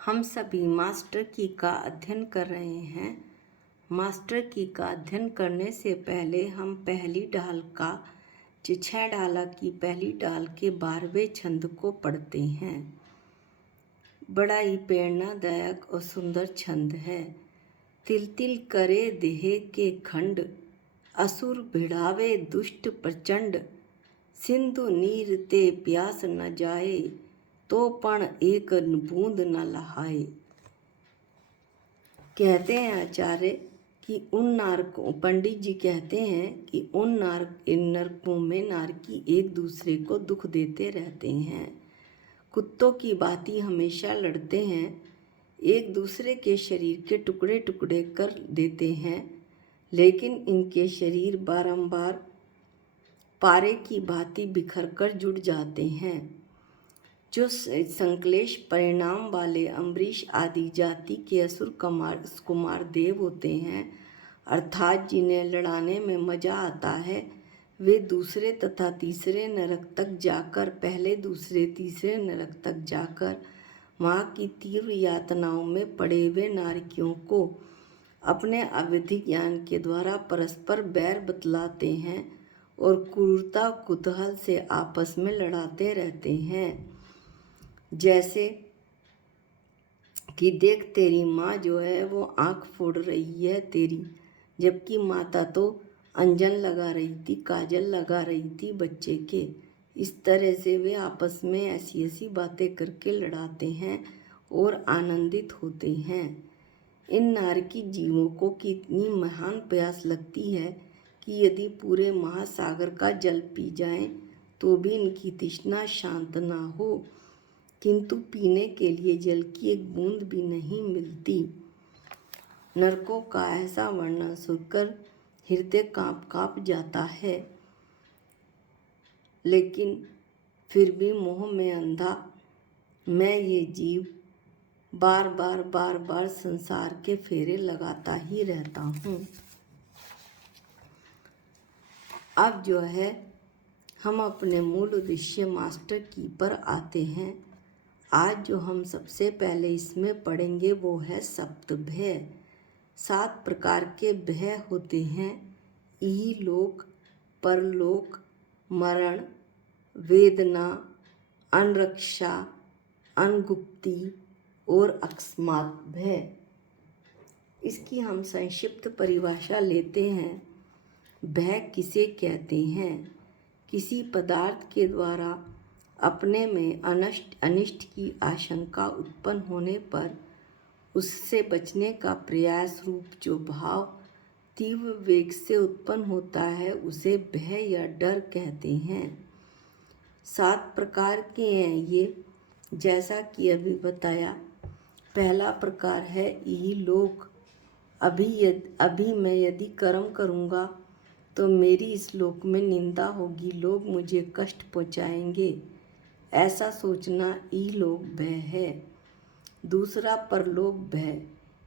हम सभी मास्टर की का अध्ययन कर रहे हैं। मास्टर की का अध्ययन करने से पहले हम पहली डाल का 6 डाला की पहली डाल के 12वें छंद को पढ़ते हैं। बड़ा ही प्रेरणादायक और सुंदर छंद है। तिल तिल करे देह के खंड, असुर भिड़ावे दुष्ट प्रचंड। सिंधु नीर ते प्यास न जाए, तो पण एक बूंद न लहाए। कहते हैं आचार्य कि उन नारकों, पंडित जी कहते हैं कि उन नरकों में नारकी एक दूसरे को दुख देते रहते हैं। कुत्तों की भांति हमेशा लड़ते हैं, एक दूसरे के शरीर के टुकड़े टुकड़े कर देते हैं, लेकिन इनके शरीर बारंबार पारे की भांति बिखर कर जुड़ जाते हैं। जो संश्लेष परिणाम वाले अम्बरीश आदि जाति के असुर कुमार देव होते हैं, अर्थात जिन्हें लड़ाने में मजा आता है, वे दूसरे तथा तीसरे नरक तक जाकर पहले दूसरे तीसरे नरक तक जाकर वहाँ की तीव्र यातनाओं में पड़े हुए नारकियों को अपने अवैधिक ज्ञान के द्वारा परस्पर बैर बतलाते हैं और क्रूरता कुतूहल से आपस में लड़ाते रहते हैं। जैसे कि देख तेरी माँ जो है वो आँख फोड़ रही है तेरी, जबकि माता तो अंजन लगा रही थी, काजल लगा रही थी बच्चे के। इस तरह से वे आपस में ऐसी ऐसी बातें करके लड़ाते हैं और आनंदित होते हैं। इन नारकी जीवों को कितनी महान प्यास लगती है कि यदि पूरे महासागर का जल पी जाएं तो भी इनकी तृष्णा शांत ना हो, किंतु पीने के लिए जल की एक बूंद भी नहीं मिलती। नरकों का ऐसा वर्णन सुनकर हृदय कांप जाता है, लेकिन फिर भी मोह में अंधा मैं ये जीव बार बार संसार के फेरे लगाता ही रहता हूँ। अब जो है हम अपने मूल उद्देश्य मास्टर की पर आते हैं। आज जो हम सबसे पहले इसमें पढ़ेंगे वो है सप्तभय। 7 प्रकार के भय होते हैं: इहलोक, परलोक, मरण, वेदना, अनरक्षा, अनगुप्ति और अकस्मात भय। इसकी हम संक्षिप्त परिभाषा लेते हैं। भय किसे कहते हैं? किसी पदार्थ के द्वारा अपने में अनिष्ट की आशंका उत्पन्न होने पर उससे बचने का प्रयास रूप जो भाव तीव्र वेग से उत्पन्न होता है उसे भय या डर कहते हैं। 7 प्रकार के हैं ये, जैसा कि अभी बताया। पहला प्रकार है इहलोक। अभी मैं यदि कर्म करूँगा तो मेरी इस लोक में निंदा होगी, लोग मुझे कष्ट पहुँचाएंगे, ऐसा सोचना इहलोक भय है। दूसरा परलोक भय।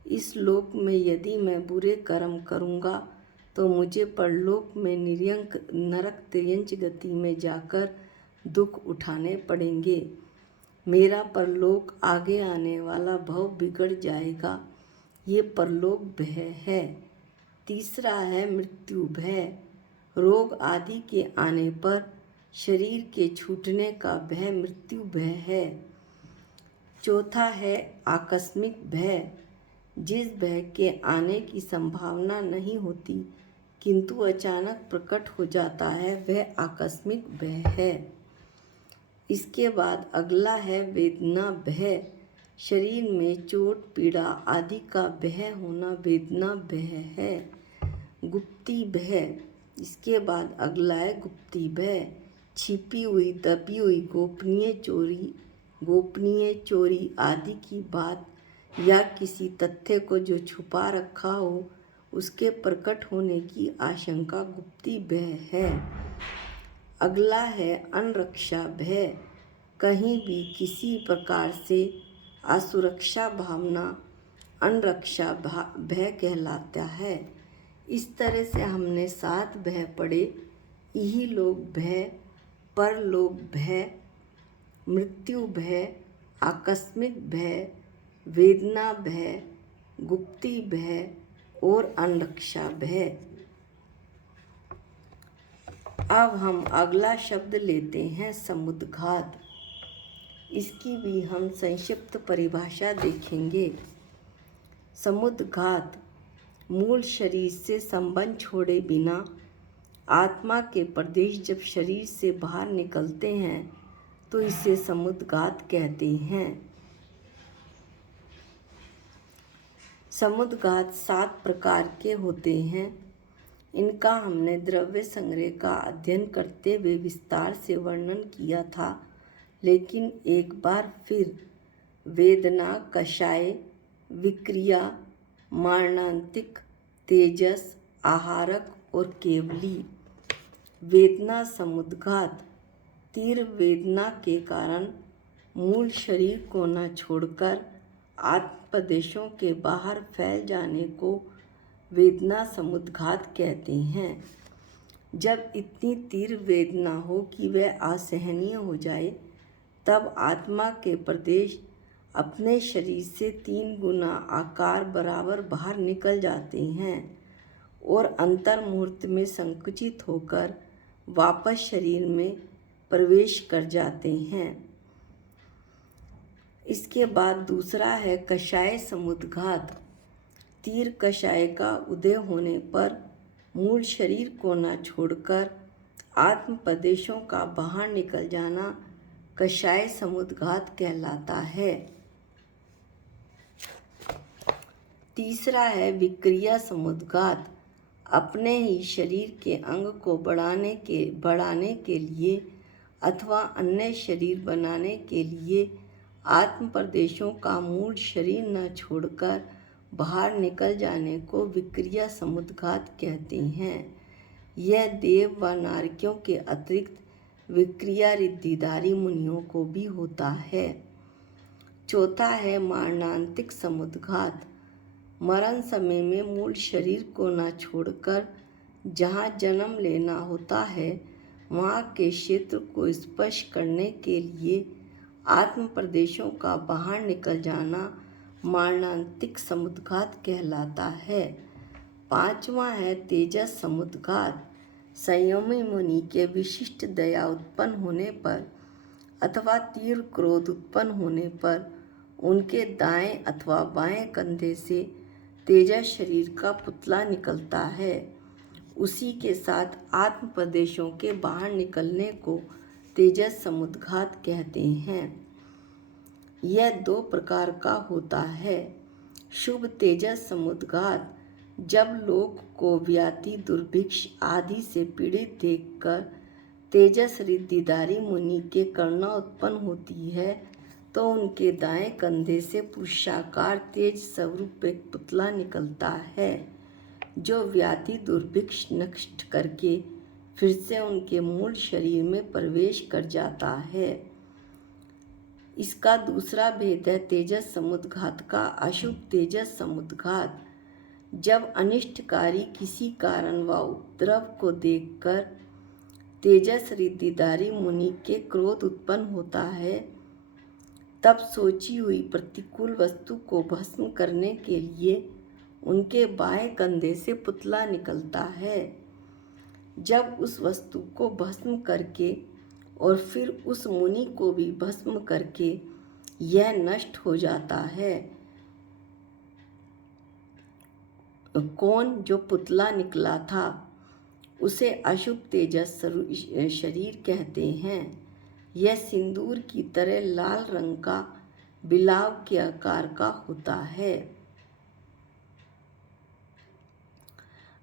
इस लोक में यदि मैं बुरे कर्म करूँगा तो मुझे परलोक में नरक तिर्यंच गति में जाकर दुख उठाने पड़ेंगे, मेरा परलोक आगे आने वाला भव बिगड़ जाएगा, ये परलोक भय है। तीसरा है मृत्यु भय। रोग आदि के आने पर शरीर के छूटने का भय मृत्यु भय है। चौथा है आकस्मिक भय। जिस भय के आने की संभावना नहीं होती किंतु अचानक प्रकट हो जाता है, वह आकस्मिक भय है। इसके बाद अगला है वेदना भय। शरीर में चोट पीड़ा आदि का भय होना वेदना भय है। गुप्ती भय। इसके बाद अगला है गुप्ती भय। छिपी हुई दबी हुई गोपनीय चोरी आदि की बात या किसी तथ्य को जो छुपा रखा हो उसके प्रकट होने की आशंका गुप्ती भय है। अगला है अनरक्षा भय। कहीं भी किसी प्रकार से असुरक्षा भावना अनरक्षा भय कहलाता है। इस तरह से हमने 7 भय पढ़े: इहलोक भय, परलोक भय, मृत्यु भय, आकस्मिक भय, वेदना भय, गुप्ती भय और अनरक्षा भय। अब हम अगला शब्द लेते हैं समुद्घात। इसकी भी हम संक्षिप्त परिभाषा देखेंगे। समुद्घात मूल शरीर से संबंध छोड़े बिना आत्मा के प्रदेश जब शरीर से बाहर निकलते हैं तो इसे समुद्घात कहते हैं। समुद्घात 7 प्रकार के होते हैं। इनका हमने द्रव्य संग्रह का अध्ययन करते हुए विस्तार से वर्णन किया था, लेकिन एक बार फिर वेदना, कषाय, विक्रिया, मारणांतिक, तेजस, आहारक और केवली। वेदना समुद्घात तीव्र वेदना के कारण मूल शरीर को न छोड़कर आत्मप्रदेशों के बाहर फैल जाने को वेदना समुद्घात कहते हैं। जब इतनी तीव्र वेदना हो कि वह असहनीय हो जाए, तब आत्मा के प्रदेश अपने शरीर से 3 गुना आकार बराबर बाहर निकल जाते हैं और अंतर मुहूर्त में संकुचित होकर वापस शरीर में प्रवेश कर जाते हैं। इसके बाद दूसरा है कषाय समुद्घात। तीव्र कषाय का उदय होने पर मूल शरीर को न छोड़कर आत्म प्रदेशों का बाहर निकल जाना कषाय समुद्घात कहलाता है। तीसरा है विक्रिया समुद्घात। अपने ही शरीर के अंग को बढ़ाने के लिए अथवा अन्य शरीर बनाने के लिए आत्म प्रदेशों का मूल शरीर न छोड़कर बाहर निकल जाने को विक्रिया समुद्घात कहते हैं। यह देव व नारकियों के अतिरिक्त विक्रिया रिद्धिधारी मुनियों को भी होता है। चौथा है मरणांतिक समुद्घात। मरण समय में मूल शरीर को न छोड़कर जहाँ जन्म लेना होता है वहाँ के क्षेत्र को स्पर्श करने के लिए आत्म प्रदेशों का बाहर निकल जाना मरणांतिक समुद्घात कहलाता है। पांचवा है तेजस समुद्घात। संयमी मुनि के विशिष्ट दया उत्पन्न होने पर अथवा तीव्र क्रोध उत्पन्न होने पर उनके दाएं अथवा बाएं कंधे से तेजस शरीर का पुतला निकलता है। उसी के साथ आत्म प्रदेशों के बाहर निकलने को तेजस समुद्घात कहते हैं। यह 2 प्रकार का होता है। शुभ तेजस समुद्घात जब लोग को व्याधि, दुर्भिक्ष आदि से पीड़ित देखकर तेजस रिद्धिधारी मुनि के करुणा उत्पन्न होती है तो उनके दाएं कंधे से पुरुषाकार तेज स्वरूप एक पुतला निकलता है जो व्याधि दुर्भिक्ष नष्ट करके फिर से उनके मूल शरीर में प्रवेश कर जाता है। इसका दूसरा भेद है तेजस समुद्घात का अशुभ तेजस समुद्घात। जब अनिष्टकारी किसी कारण व उपद्रव को देखकर तेजस रिद्धिधारी मुनि के क्रोध उत्पन्न होता है, तब सोची हुई प्रतिकूल वस्तु को भस्म करने के लिए उनके बाएं कंधे से पुतला निकलता है। जब उस वस्तु को भस्म करके और फिर उस मुनि को भी भस्म करके यह नष्ट हो जाता है, कौन जो पुतला निकला था उसे अशुभ तेजस शरीर कहते हैं। यह सिंदूर की तरह लाल रंग का बिलाव के आकार का होता है।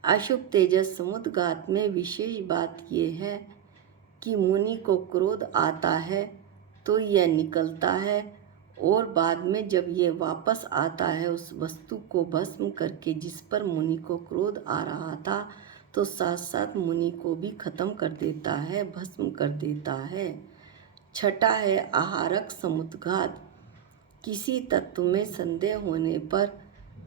अशुभ तेजस समुद्घात में विशेष बात यह है कि मुनि को क्रोध आता है तो यह निकलता है और बाद में जब यह वापस आता है उस वस्तु को भस्म करके जिस पर मुनि को क्रोध आ रहा था तो साथ साथ मुनि को भी खत्म कर देता है, भस्म कर देता है। छठा है आहारक समुद्घात। किसी तत्व में संदेह होने पर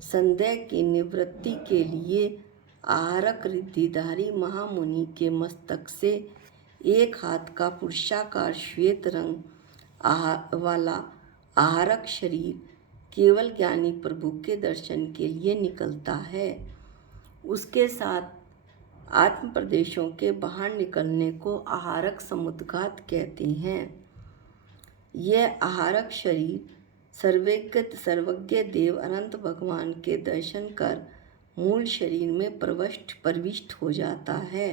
संदेह की निवृत्ति के लिए आहारक रिद्धिधारी महामुनि के मस्तक से एक हाथ का पुरुषाकार श्वेत रंग वाला आहारक शरीर केवल ज्ञानी प्रभु के दर्शन के लिए निकलता है। उसके साथ आत्म प्रदेशों के बाहर निकलने को आहारक समुद्घात कहते हैं। यह आहारक शरीर सर्वज्ञ देव अनंत भगवान के दर्शन कर मूल शरीर में प्रविष्ट हो जाता है।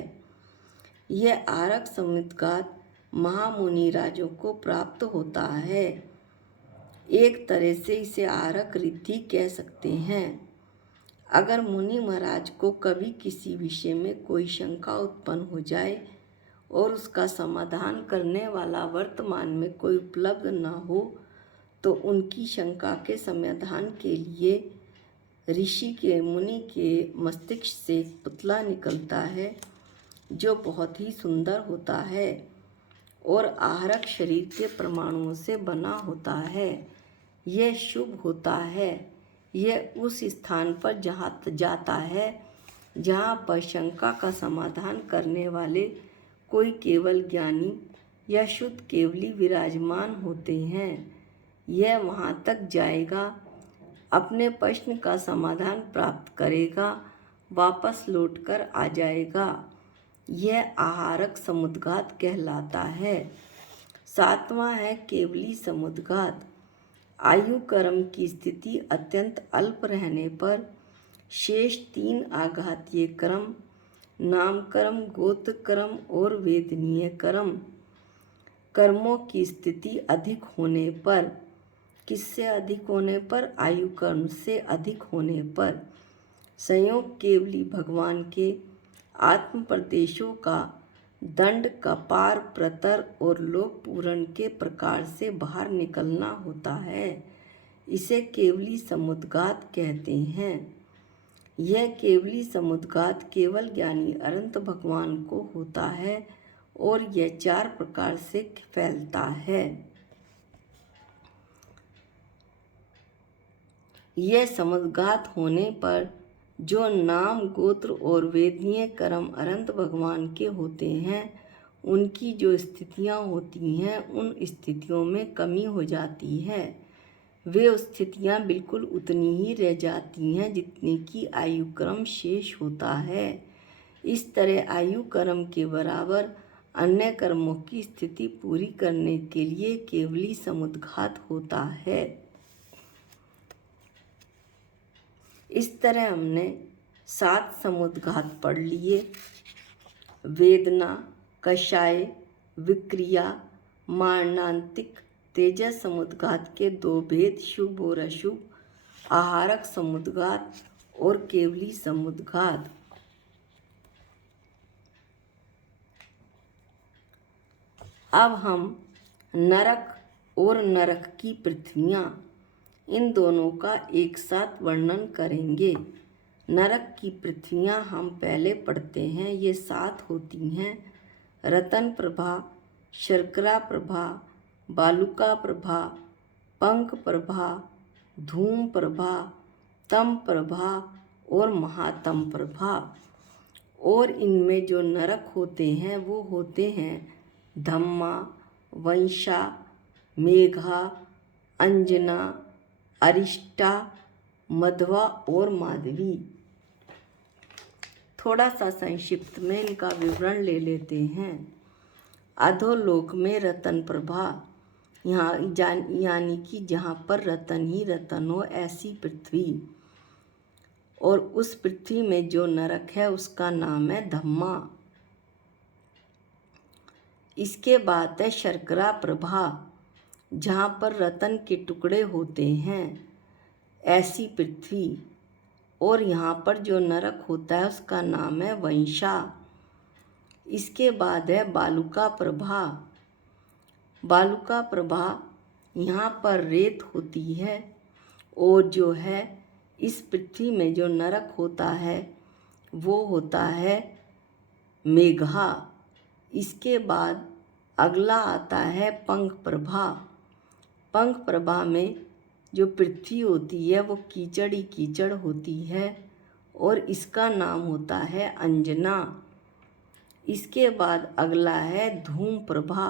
यह आहारक समुद्घात महामुनि राजों को प्राप्त होता है। एक तरह से इसे आहारक रिद्धि कह सकते हैं। अगर मुनि महाराज को कभी किसी विषय में कोई शंका उत्पन्न हो जाए और उसका समाधान करने वाला वर्तमान में कोई उपलब्ध न हो, तो उनकी शंका के समाधान के लिए मुनि के मस्तिष्क से एक पुतला निकलता है जो बहुत ही सुंदर होता है और आहारक शरीर के परमाणुओं से बना होता है। यह शुभ होता है। यह उस स्थान पर जाता है जहाँ पर शंका का समाधान करने वाले कोई केवल ज्ञानी या शुद्ध केवली विराजमान होते हैं। यह वहाँ तक जाएगा, अपने प्रश्न का समाधान प्राप्त करेगा, वापस लौटकर आ जाएगा। यह आहारक समुद्घात कहलाता है। 7वां है केवली समुद्घात। आयु कर्म की स्थिति अत्यंत अल्प रहने पर शेष 3 आघातीय कर्म, नाम कर्म, गोत्र कर्म और वेदनीय कर्मों की स्थिति अधिक होने पर, किससे अधिक होने पर? आयु कर्म से अधिक होने पर संयोग केवली भगवान के आत्म प्रदेशों का दंड, कपार, प्रतर और लोक पूरण के प्रकार से बाहर निकलना होता है। इसे केवली समुद्घात कहते हैं। यह केवली समुद्घात केवल ज्ञानी अनंत भगवान को होता है और यह 4 प्रकार से फैलता है। यह समुद्घात होने पर जो नाम, गोत्र और वेदनीय कर्म अनंत भगवान के होते हैं, उनकी जो स्थितियां होती हैं, उन स्थितियों में कमी हो जाती है। वे स्थितियां बिल्कुल उतनी ही रह जाती हैं जितनी की आयु क्रम शेष होता है। इस तरह आयु कर्म के बराबर अन्य कर्मों की स्थिति पूरी करने के लिए केवली समुद्घात होता है। इस तरह हमने 7 समुद्घात पढ़ लिए। वेदना, कषाय, विक्रिया, मारणांतिक, तेजस समुद्घात के 2 भेद, शुभ और अशुभ, आहारक समुद्घात और केवली समुद्घात। अब हम नरक और नरक की पृथ्वियाँ, इन दोनों का एक साथ वर्णन करेंगे। नरक की पृथ्वियाँ हम पहले पढ़ते हैं। ये 7 होती हैं: रतन प्रभा, शर्करा प्रभा, बालुका प्रभा, पंख प्रभा, धूम प्रभा, तम प्रभा और महातम प्रभा। और इनमें जो नरक होते हैं वो होते हैं धम्मा, वंशा, मेघा, अंजना, अरिष्टा, मध्वा और माधवी। थोड़ा सा संक्षिप्त में इनका विवरण ले लेते हैं। अधोलोक में रतन प्रभा, यहाँ यानी कि जहाँ पर रतन ही रतन हो, ऐसी पृथ्वी। और उस पृथ्वी में जो नरक है उसका नाम है धम्मा। इसके बाद है शर्करा प्रभा, जहाँ पर रतन के टुकड़े होते हैं, ऐसी पृथ्वी। और यहाँ पर जो नरक होता है उसका नाम है वंशा। इसके बाद है बालुका प्रभा। बालुका प्रभा, यहाँ पर रेत होती है। और जो है इस पृथ्वी में जो नरक होता है वो होता है मेघा। इसके बाद अगला आता है पंख प्रभा। पंख प्रभा में जो पृथ्वी होती है वो कीचड़ ही कीचड़ होती है और इसका नाम होता है अंजना। इसके बाद अगला है धूम प्रभा।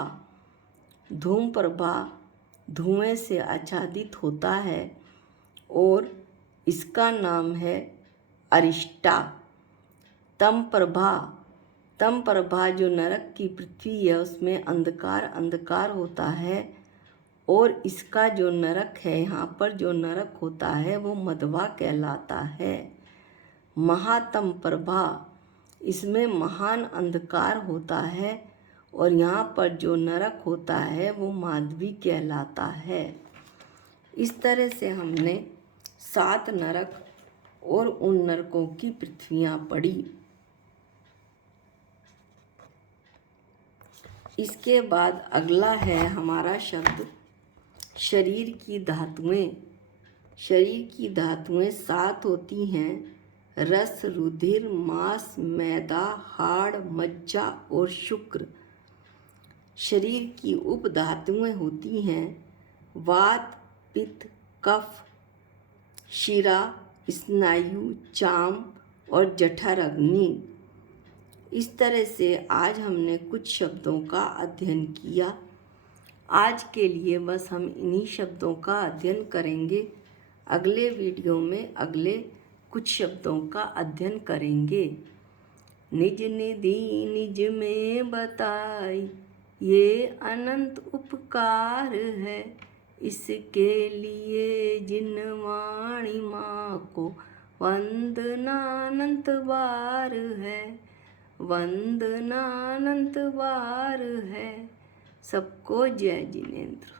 धूम प्रभा धुएं से आच्छादित होता है और इसका नाम है अरिष्टा। तमप्रभा, तमप्रभा जो नरक की पृथ्वी है उसमें अंधकार अंधकार होता है, और इसका जो नरक है, यहाँ पर जो नरक होता है वो मधवा कहलाता है। महातम प्रभा, इसमें महान अंधकार होता है, और यहाँ पर जो नरक होता है वो माधवी कहलाता है। इस तरह से हमने 7 नरक और उन नरकों की पृथ्वियाँ पढ़ी। इसके बाद अगला है हमारा शब्द शरीर की धातुएं। शरीर की धातुएं 7 होती हैं: रस, रुधिर, मांस, मैदा, हाड़, मज्जा और शुक्र। शरीर की उपधातुएं होती हैं वात, पित्त, कफ, शिरा, स्नायु, चाम और जठर अग्नि। इस तरह से आज हमने कुछ शब्दों का अध्ययन किया। आज के लिए बस हम इन्हीं शब्दों का अध्ययन करेंगे। अगले वीडियो में अगले कुछ शब्दों का अध्ययन करेंगे। निज निधि निज में बताई, ये अनंत उपकार है, इसके लिए जिन वाणी माँ को वंदनानंत बार है, वंदनानंत बार है। सबको जय जिनेंद्र।